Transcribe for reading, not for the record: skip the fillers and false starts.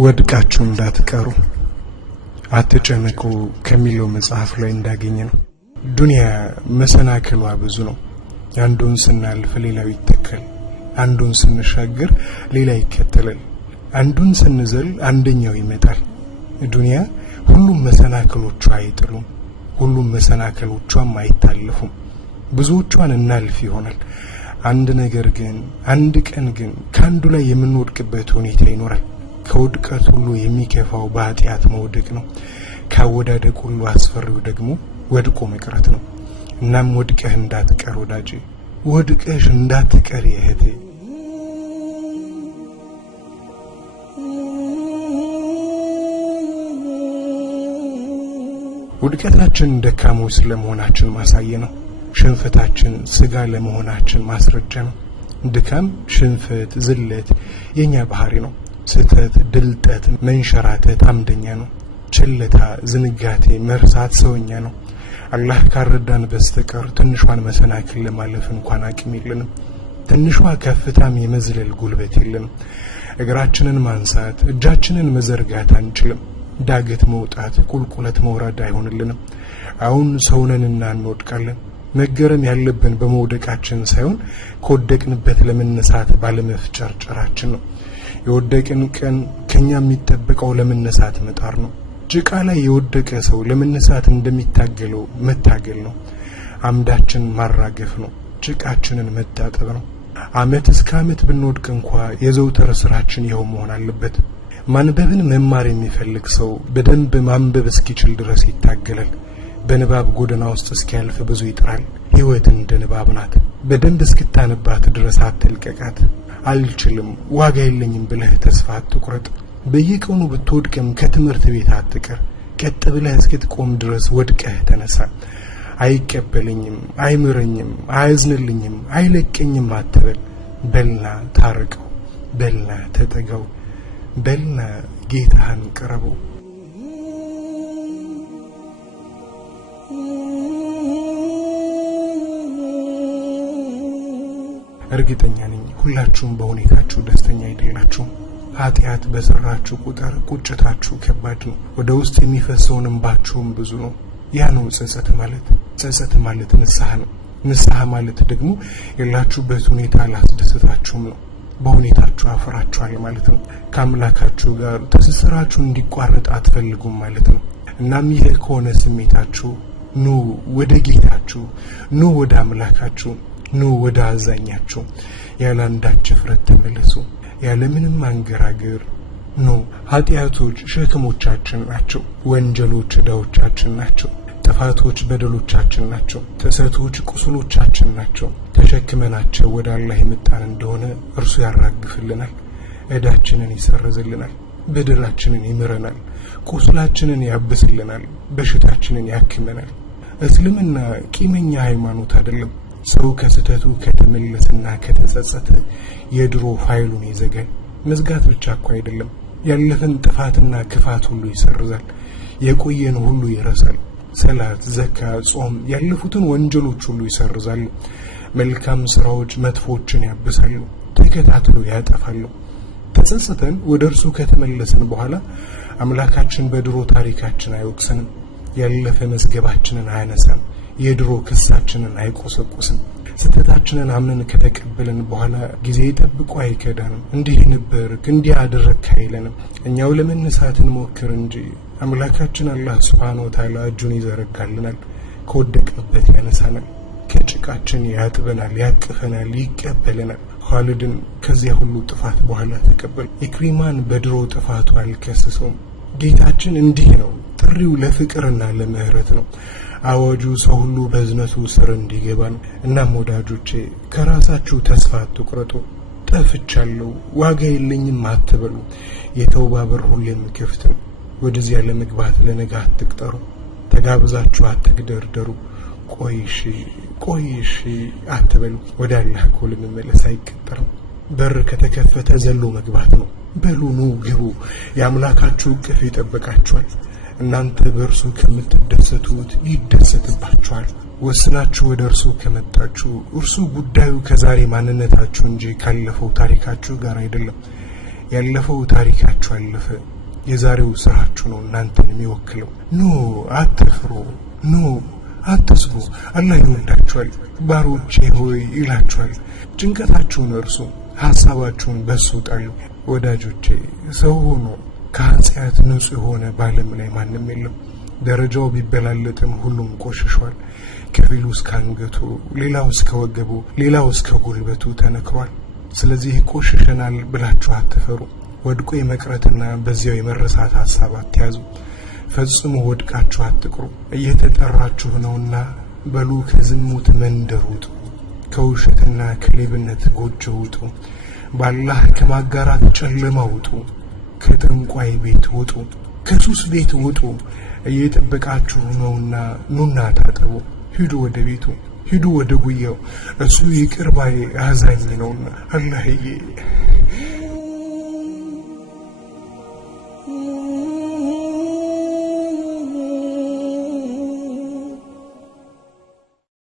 ወድቃችሁ እንዳትቀሩ አትጨነቁ ከሚለው መጽሐፍ ላይ እንዳገኘ ነው። ዱንያ መሰናክሏ ብዙ ነው። አንዱን ስናልፍ ሌላው ይተካል፣ አንዱን ስንሻገር ሌላ ይከተላል፣ አንዱን ስንዘል አንደኛው ይመጣል። ዱንያ ሁሉም መሰናክሎቿ አይጥሉም፣ ሁሉም መሰናክሎቿም አይታለፉም። ብዙዎቿን እናልፍ ይሆናል። አንድ ነገር ግን አንድ ቀን ግን ካንዱ ላይ የምንወድቅበት ሁኔታ ይኖራል። ከውድቀት ሁሉ የሚከፋው በኃጢአት መውደቅ ነው። ካወዳደቅ ሁሉ አስፈሪው ደግሞ ወድቆ መቅረት ነው። እናም ወድቀህ እንዳትቀር ወዳጄ፣ ወድቀሽ እንዳትቀር እህቴ። ውድቀታችን ደካሞች ስለመሆናችን ማሳየ ነው። ሽንፈታችን ስጋ ለመሆናችን ማስረጃ ነው። ድካም፣ ሽንፈት፣ ዝለት የኛ ባህሪ ነው። ስተት፣ ድልጠት፣ መንሸራተት አምደኛ ነው። ችልታ፣ ዝንጋቴ፣ መርሳት ሰውኛ ነው። አላህ ካረዳን በስተቀር ትንሿን መሰናክል ለማለፍ እንኳን አቅም የለንም። ትንሿ ከፍታም የመዝለል ጉልበት የለንም። እግራችንን ማንሳት፣ እጃችንን መዘርጋት አንችልም። ዳገት መውጣት፣ ቁልቁለት መውረድ አይሆንልንም። አሁን ሰውነንና እንወድቃለን። መገረም ያለብን በመውደቃችን ሳይሆን ከወደቅንበት ለመነሳት ባለመፍጨርጨራችን ነው። የወደቅን ቀን ከኛ የሚጠበቀው ለመነሳት መጣር ነው። ጭቃ ላይ የወደቀ ሰው ለመነሳት እንደሚታገለው መታገል ነው። አምዳችን ማራገፍ ነው። ጭቃችንን መታጠብ ነው። አመት እስከ አመት ብንወድቅ እንኳ የዘውትር ስራችን ይኸው መሆን አለበት። ማንበብን መማር የሚፈልግ ሰው በደንብ ማንበብ እስኪችል ድረስ ይታገላል። በንባብ ጎዳና ውስጥ እስኪያልፍ ብዙ ይጥራል። ህይወት እንደ ንባብ ናት። በደንብ እስክታነባት ድረስ አትልቀቃት። አልችልም፣ ዋጋ የለኝም ብለህ ተስፋ አትቁረጥ። በየቀኑ ብትወድቅም ከትምህርት ቤት አትቀር። ቀጥ ብለህ እስክትቆም ድረስ ወድቀህ ተነሳ። አይቀበለኝም፣ አይምረኝም፣ አያዝንልኝም፣ አይለቀኝም አትበል። በልና ታረቀው፣ በልና ተጠጋው፣ በልና ጌታህን ቅረበው። እርግጠኛ ነኝ ሁላችሁም በሁኔታችሁ ደስተኛ አይደላችሁም። ኃጢአት በሰራችሁ ቁጥር ቁጭታችሁ ከባድ ነው። ወደ ውስጥ የሚፈሰውን እንባችሁም ብዙ ነው። ያ ነው ጸጸት ማለት። ጸጸት ማለት ንስሐ ነው። ንስሐ ማለት ደግሞ ያላችሁበት ሁኔታ ላስደስታችሁም ነው። በሁኔታችሁ አፈራችኋል ማለት ነው። ከአምላካችሁ ጋር ትስስራችሁ እንዲቋረጥ አትፈልጉም ማለት ነው። እናም ይህ ከሆነ ስሜታችሁ ኑ ወደ ጌታችሁ፣ ኑ ወደ አምላካችሁ፣ ኑ ወደ አዛኛችሁ። ያለ አንዳች ፍረት ተመለሱ፣ ያለ ምንም አንገራገር ኑ። ኃጢአቶች ሸክሞቻችን ናቸው። ወንጀሎች ዕዳዎቻችን ናቸው። ጥፋቶች በደሎቻችን ናቸው። ጥሰቶች ቁስሎቻችን ናቸው። ተሸክመናቸው ወደ አላህ የመጣን እንደሆነ እርሱ ያራግፍልናል፣ ዕዳችንን ይሰርዝልናል፣ በደላችንን ይምረናል፣ ቁስላችንን ያብስልናል፣ በሽታችንን ያክመናል። እስልምና ቂመኛ ሃይማኖት አይደለም። ሰው ከስተቱ ከተመለሰና ከተጸጸተ የድሮ ፋይሉን ይዘጋል። መዝጋት ብቻ እኮ አይደለም፣ ያለፈን ጥፋትና ክፋት ሁሉ ይሰርዛል፣ የቆየን ሁሉ ይረሳል። ሰላት፣ ዘካ፣ ጾም ያለፉትን ወንጀሎች ሁሉ ይሰርዛሉ። መልካም ስራዎች መጥፎችን ያብሳሉ፣ ተከታትለው ያጠፋሉ። ተጸጽተን ወደ እርሱ ከተመለስን በኋላ አምላካችን በድሮ ታሪካችን አይወቅሰንም፣ ያለፈ መዝገባችንን አያነሳም፣ የድሮ ክሳችንን አይቆሰቁስም። ስተታችንን አምነን ከተቀበልን በኋላ ጊዜ ጠብቆ አይከዳንም። እንዲህ ነበርክ፣ እንዲህ አደረግክ አይለንም። እኛው ለመነሳት እንሞክር እንጂ አምላካችን አላህ ሱብሓነሁ ወተዓላ እጁን ይዘረጋልናል፣ ከወደቅንበት ያነሳናል፣ ከጭቃችን ያጥበናል፣ ያቅፈናል፣ ይቀበለናል። ኻሊድን ከዚያ ሁሉ ጥፋት በኋላ ተቀበል። ኢክሪማን በድሮ ጥፋቱ አልከሰሰውም። ጌታችን እንዲህ ነው፣ ጥሪው ለፍቅርና ለምህረት ነው። አዋጁ ሰው ሁሉ በእዝነቱ ስር እንዲገባ ነው። እናም ወዳጆቼ ከራሳችሁ ተስፋ አትቁረጡ። ጠፍቻለሁ፣ ዋጋ የለኝም አትበሉ። የተውባ በር ሁሌም ክፍት ነው። ወደዚያ ለመግባት ለነገ አትቅጠሩ። ተጋብዛችሁ አትግደርደሩ። ቆይሽ አትበሉ። ወደ አላህ እኮ ለመመለስ አይቀጠርም። በር ከተከፈተ ዘሎ መግባት ነው። በሉ ኑ ግቡ። የአምላካችሁ እቅፍ ይጠብቃችኋል። እናንተ በእርሱ ከምትደሰቱት ይደሰትባችኋል። ወስናችሁ ወደ እርሱ ከመጣችሁ እርሱ ጉዳዩ ከዛሬ ማንነታችሁ እንጂ ካለፈው ታሪካችሁ ጋር አይደለም። ያለፈው ታሪካችሁ አለፈ። የዛሬው ስራችሁ ነው እናንተን የሚወክለው። ኑ አትፍሩ፣ ኑ አትስጉ። አላህ ይወዳችኋል። ባሮቼ ሆይ ይላችኋል። ጭንቀታችሁን እርሱ፣ ሐሳባችሁን በሱ ጣሉ። ወዳጆቼ ሰው ሆኖ ከኃጢአት ንጹህ የሆነ በዓለም ላይ ማንም የለም። ደረጃው ቢበላለጥም ሁሉም ቆሽሿል። ከፊሉ እስከ አንገቱ፣ ሌላው እስከ ወገቡ፣ ሌላው እስከ ጉልበቱ ተነክሯል። ስለዚህ ቆሽሸናል ብላችሁ አትፈሩ። ወድቆ የመቅረትና በዚያው የመረሳት ሐሳብ አትያዙ። ፈጽሞ ወድቃችሁ አትቅሩ። እየተጠራችሁ ነውና በሉ ከዝሙት መንደር ውጡ፣ ከውሸትና ከሌብነት ጎጆ ውጡ፣ ባላህ ከማጋራት ጨለማ ውጡ፣ ከጠንቋይ ቤት ውጡ፣ ከሱስ ቤት ውጡ። እየጠበቃችሁ ነውና ኑና ታጠቡ። ሂዱ ወደ ቤቱ፣ ሂዱ ወደ ጉያው። እሱ ይቅር ባይ አዛኝ ነውና። አላህዬ